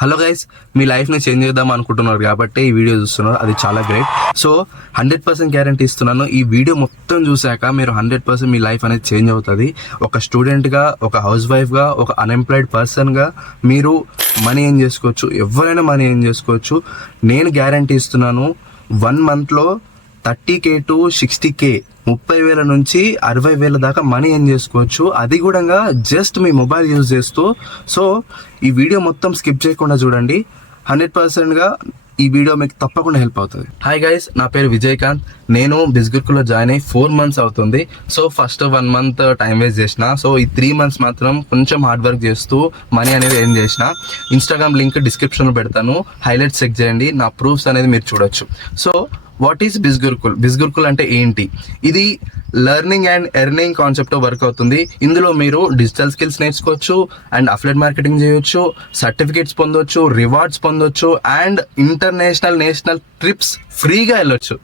Hello guys, మీ లైఫ్ని change చేద్దాం అనుకుంటున్నారు కాబట్టి ఈ వీడియో చూస్తున్నారు, అది చాలా గ్రేట్. సో 100% గ్యారంటీ ఇస్తున్నాను, ఈ వీడియో మొత్తం చూశాక మీరు 100% మీ లైఫ్ అనేది చేంజ్ అవుతుంది. ఒక స్టూడెంట్గా, ఒక హౌస్ వైఫ్గా, ఒక అన్ఎంప్లాయిడ్ పర్సన్గా మీరు మనీ ఏం చేసుకోవచ్చు, ఎవరైనా మనీ ఏం చేసుకోవచ్చు. నేను గ్యారంటీ ఇస్తున్నాను, 1 monthలో 30K to 60K, 30,000 నుంచి 60,000 దాకా మనీ ఏం చేసుకోవచ్చు. అది కూడా జస్ట్ మీ మొబైల్ యూజ్ చేస్తూ. సో ఈ వీడియో మొత్తం స్కిప్ చేయకుండా చూడండి, 100%గా ఈ వీడియో మీకు తప్పకుండా హెల్ప్ అవుతుంది. హాయ్ గైస్, నా పేరు విజయకాంత్. నేను బిస్గుర్కులో జాయిన్ అయ్యి 4 months అవుతుంది. So first 1 month time waste చేసిన. సో ఈ 3 months మాత్రం కొంచెం హార్డ్ వర్క్ చేస్తూ మనీ అనేది ఏం చేసిన. ఇన్స్టాగ్రామ్ లింక్ డిస్క్రిప్షన్లో పెడతాను, హైలైట్స్ చెక్ చేయండి, నా ప్రూఫ్స్ అనేది మీరు చూడొచ్చు. So what is Bizgurukul? Bizgurukul అంటే ఏంటి? ఇది లెర్నింగ్ అండ్ ఎర్నింగ్ కాన్సెప్ట్తో వర్క్ అవుతుంది. ఇందులో మీరు డిజిటల్ స్కిల్స్ నేర్చుకోవచ్చు, అండ్ అఫిలియేట్ మార్కెటింగ్ చేయొచ్చు, సర్టిఫికేట్స్ పొందొచ్చు, రివార్డ్స్ పొందొచ్చు, అండ్ ఇంటర్నేషనల్, నేషనల్ ట్రిప్స్ ఫ్రీగా వెళ్ళొచ్చు.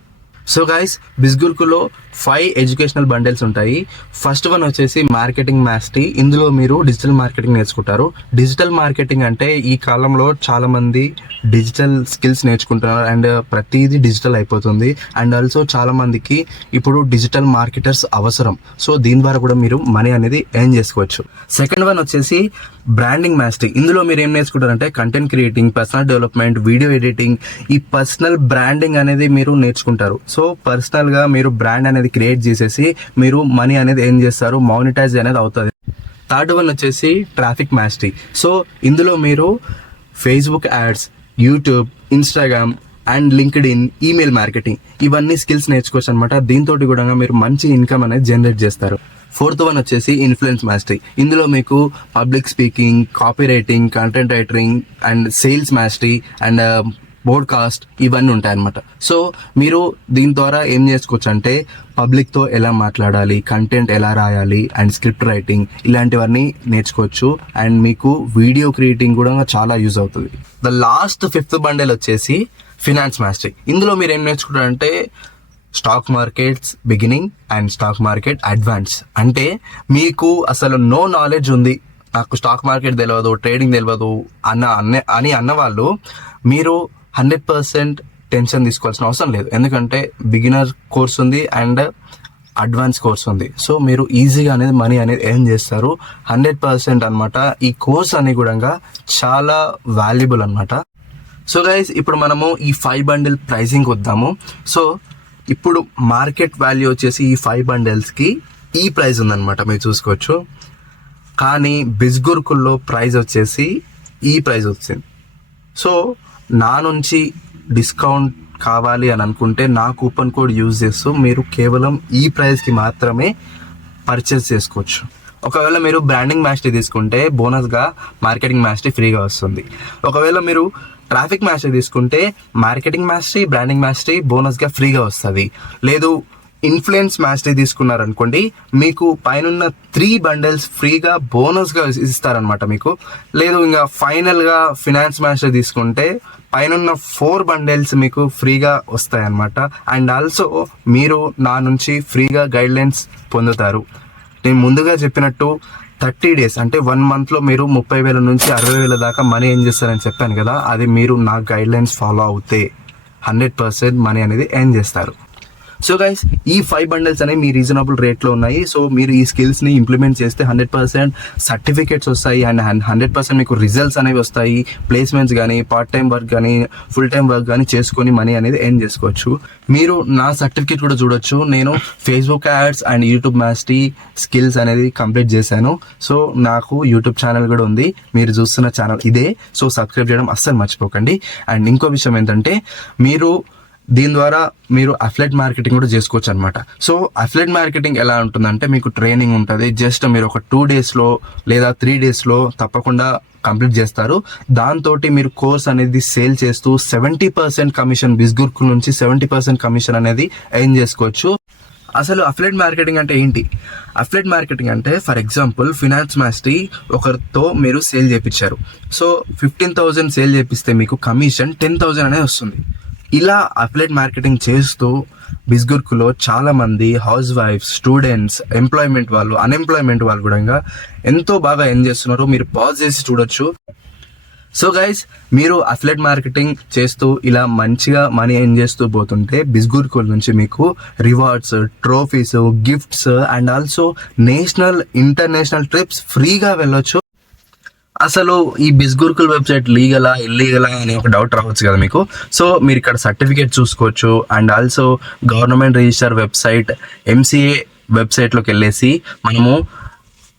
సో గైస్, బిస్గుర్కులో 5 ఎడ్యుకేషనల్ బండిల్స్ ఉంటాయి. ఫస్ట్ వన్ వచ్చేసి మార్కెటింగ్ మాస్టరీ. ఇందులో మీరు డిజిటల్ మార్కెటింగ్ నేర్చుకుంటారు. డిజిటల్ మార్కెటింగ్ అంటే ఈ కాలంలో చాలా మంది డిజిటల్ స్కిల్స్ నేర్చుకుంటున్నారు, అండ్ ప్రతిదీ డిజిటల్ అయిపోతుంది. అండ్ ఆల్సో చాలా మందికి ఇప్పుడు డిజిటల్ మార్కెటర్స్ అవసరం. సో దీని ద్వారా కూడా మీరు మనీ అనేది ఎర్న్ చేసుకోవచ్చు. సెకండ్ వన్ వచ్చేసి బ్రాండింగ్ మాస్టరీ. ఇందులో మీరు ఏం నేర్చుకుంటారంటే content creating, personal development, video editing, ఈ పర్సనల్ బ్రాండింగ్ అనేది మీరు నేర్చుకుంటారు. సో పర్సనల్గా మీరు బ్రాండ్ అనేది క్రియేట్ చేసేసి మీరు మనీ అనేది ఏం చేస్తారు, మానిటైజ్ అనేది అవుతుంది. థర్డ్ వన్ వచ్చేసి ట్రాఫిక్ మాస్టరీ. సో ఇందులో మీరు Facebook ads, YouTube, Instagram and LinkedIn, email marketing, ఇవన్నీ స్కిల్స్ నేర్చుకోవచ్చు అనమాట. దీంతో కూడా మీరు మంచి ఇన్కమ్ అనేది జనరేట్ చేస్తారు. ఫోర్త్ వన్ వచ్చేసి ఇన్ఫ్లుయెన్స్ మాస్టరీ. ఇందులో మీకు public speaking, copy writing, content writing and sales mastery and podcast, ఇవన్నీ ఉంటాయి అన్నమాట. సో మీరు దీని ద్వారా ఏం చేసుకోవచ్చు అంటే పబ్లిక్తో ఎలా మాట్లాడాలి, కంటెంట్ ఎలా రాయాలి, అండ్ స్క్రిప్ట్ రైటింగ్, ఇలాంటివన్నీ నేర్చుకోవచ్చు. అండ్ మీకు వీడియో క్రియేటింగ్ కూడా చాలా యూజ్ అవుతుంది. ద లాస్ట్ 5th బండిల్ వచ్చేసి ఫినాన్స్ మాస్టరీ. ఇందులో మీరు ఏం నేర్చుకుంటారంటే stock markets beginning and stock market advance. అంటే మీకు అసలు నో నాలెడ్జ్ ఉంది, నాకు స్టాక్ మార్కెట్ తెలియదు, ట్రేడింగ్ తెలియదు అని అన్నవాళ్ళు మీరు 100% టెన్షన్ తీసుకోవాల్సిన అవసరం లేదు. ఎందుకంటే బిగినర్ కోర్స్ ఉంది అండ్ అడ్వాన్స్ కోర్స్ ఉంది. సో మీరు ఈజీగా అనేది మనీ అనేది ఎర్న్ చేస్తారు 100% అనమాట. ఈ కోర్స్ అని కూడా చాలా వాల్యుబుల్ అనమాట. సో గైస్, ఇప్పుడు మనము ఈ 5 బండిల్ ప్రైసింగ్ వద్దాము. సో ఇప్పుడు మార్కెట్ వాల్యూ వచ్చేసి ఈ 5 బండిల్స్కి ఈ ప్రైస్ ఉందన్నమాట, మీరు చూసుకోవచ్చు. కానీ బిస్గుర్కుల్లో ప్రైస్ వచ్చేసి ఈ ప్రైస్ వచ్చింది. సో నా నుంచి డిస్కౌంట్ కావాలి అని అనుకుంటే నా కూపన్ కోడ్ యూజ్ చేస్తూ మీరు కేవలం ఈ ప్రైస్కి మాత్రమే పర్చేస్ చేసుకోవచ్చు. ఒకవేళ మీరు బ్రాండింగ్ మాస్టరీ తీసుకుంటే బోనస్గా మార్కెటింగ్ మాస్టరీ ఫ్రీగా వస్తుంది. ఒకవేళ మీరు ట్రాఫిక్ మాస్టరీ తీసుకుంటే మార్కెటింగ్ మాస్టరీ, బ్రాండింగ్ మాస్టరీ బోనస్గా ఫ్రీగా వస్తుంది. లేదు ఇన్ఫ్లుయెన్స్ మాస్టరీ తీసుకున్నారనుకోండి, మీకు పైన 3 బండిల్స్ ఫ్రీగా బోనస్గా ఇస్తారనమాట మీకు. లేదు ఇంకా ఫైనల్గా ఫినాన్స్ మాస్టరీ తీసుకుంటే పైన 4 బండిల్స్ మీకు ఫ్రీగా వస్తాయి అన్నమాట. అండ్ ఆల్సో మీరు నా నుంచి ఫ్రీగా గైడ్లైన్స్ పొందుతారు. నేను ముందుగా చెప్పినట్టు 30 days అంటే 1 monthలో మీరు 30,000 నుంచి 60,000 దాకా మనీ ఏం చేస్తారని చెప్పాను కదా, అది మీరు నా గైడ్లైన్స్ ఫాలో అవుతే 100% మనీ అనేది ఎర్న్ చేస్తారు. సో గైస్, ఈ 5 బండిల్స్ అనేవి మీ రీజనబుల్ రేట్లో ఉన్నాయి. సో మీరు ఈ స్కిల్స్ని ఇంప్లిమెంట్ చేస్తే 100% సర్టిఫికేట్స్ వస్తాయి అండ్ 100% మీకు రిజల్ట్స్ అనేవి వస్తాయి. ప్లేస్మెంట్స్ కానీ, పార్ట్ టైం వర్క్ కానీ, ఫుల్ టైం వర్క్ కానీ చేసుకొని మనీ అనేది ఎర్న్ చేసుకోవచ్చు. మీరు నా సర్టిఫికేట్ కూడా చూడొచ్చు. నేను Facebook ads and YouTube mastery skills అనేది కంప్లీట్ చేశాను. సో నాకు యూట్యూబ్ ఛానల్ కూడా ఉంది, మీరు చూస్తున్న ఛానల్ ఇదే. సో సబ్స్క్రైబ్ చేయడం అస్సలు మర్చిపోకండి. అండ్ ఇంకో విషయం ఏంటంటే దీని ద్వారా మీరు అఫిలియేట్ మార్కెటింగ్ కూడా చేసుకోవచ్చు అనమాట. సో అఫిలియేట్ మార్కెటింగ్ ఎలా ఉంటుందంటే మీకు ట్రైనింగ్ ఉంటుంది. జస్ట్ మీరు ఒక 2 daysలో లేదా 3 daysలో తప్పకుండా కంప్లీట్ చేస్తారు. దాంతో మీరు కోర్స్ అనేది సేల్ చేస్తూ 70% కమిషన్, బిస్గుర్కుల్ నుంచి 70% కమిషన్ అనేది ఎర్న్ చేసుకోవచ్చు. అసలు అఫిలియేట్ మార్కెటింగ్ అంటే ఏంటి? అఫిలియేట్ మార్కెటింగ్ అంటే ఫర్ ఎగ్జాంపుల్ ఫినాన్స్ మాస్టరీ ఒకరితో మీరు సేల్ చేయించారు. సో 15,000 సేల్ చేపిస్తే మీకు కమిషన్ 10,000 అనేది వస్తుంది. ఇలా అఫిలియేట్ మార్కెటింగ్ చేస్తూ బిస్గుర్కులో చాలా మంది హౌస్ వైఫ్స్, స్టూడెంట్స్, ఎంప్లాయ్మెంట్ వాళ్ళు, అన్ఎంప్లాయ్మెంట్ వాళ్ళు కూడా ఎంతో బాగా ఎర్న్ చేస్తున్నారు. మీరు పాజ్ చేసి చూడొచ్చు. సో గైస్, మీరు అఫిలియేట్ మార్కెటింగ్ చేస్తూ ఇలా మంచిగా మనీ ఎర్న్ చేస్తూ పోతుంటే బిస్గురుకుల్ నుంచి మీకు rewards, trophies, gifts and also national, international trips ఫ్రీగా వెళ్ళొచ్చు. అసలు ఈ బిస్గురుకుల్ వెబ్సైట్ లీగలా ఇల్లీగలా అనే ఒక డౌట్ రావచ్చు కదా మీకు. సో మీరు ఇక్కడ సర్టిఫికేట్ చూసుకోవచ్చు and also government register website MCA వెబ్సైట్లోకి వెళ్ళేసి మనము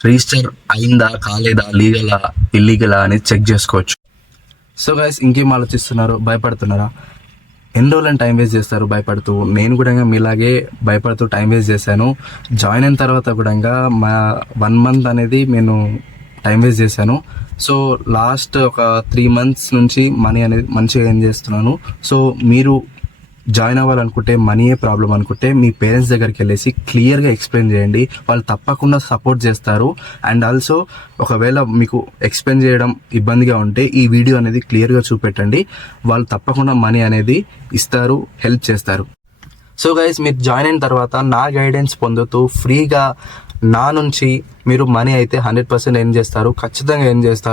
రిజిస్టర్ అయిందా కాలేదా, లీగలా ఇల్లీగలా అని చెక్ చేసుకోవచ్చు. సో గైస్, ఇంకేం ఆలోచిస్తున్నారు? భయపడుతున్నారా? ఎన్ని రోజులని టైం వేస్ట్ చేస్తారు భయపడుతూ? నేను కూడా మీలాగే భయపడుతూ టైం వేస్ట్ చేశాను. జాయిన్ అయిన తర్వాత కూడా మా 1 month అనేది నేను టైం వేస్ట్ చేశాను. సో లాస్ట్ ఒక 3 months నుంచి మనీ అనేది మంచిగా ఏం చేస్తున్నాను. సో మీరు జాయిన్ అవ్వాలనుకుంటే, మనీయే ప్రాబ్లం అనుకుంటే మీ పేరెంట్స్ దగ్గరికి వెళ్ళేసి క్లియర్గా ఎక్స్ప్లెయిన్ చేయండి. వాళ్ళు తప్పకుండా సపోర్ట్ చేస్తారు. అండ్ ఆల్సో ఒకవేళ మీకు ఎక్స్ప్లెయిన్ చేయడం ఇబ్బందిగా ఉంటే ఈ వీడియో అనేది క్లియర్గా చూపెట్టండి. వాళ్ళు తప్పకుండా మనీ అనేది ఇస్తారు, హెల్ప్ చేస్తారు. సో గైస్, మీరు జాయిన్ అయిన తర్వాత నా గైడెన్స్ పొందుతూ ఫ్రీగా నా నుంచి మీరు మనీ అయితే 100% ఏం చేస్తారు, ఖచ్చితంగా ఏం చేస్తారు.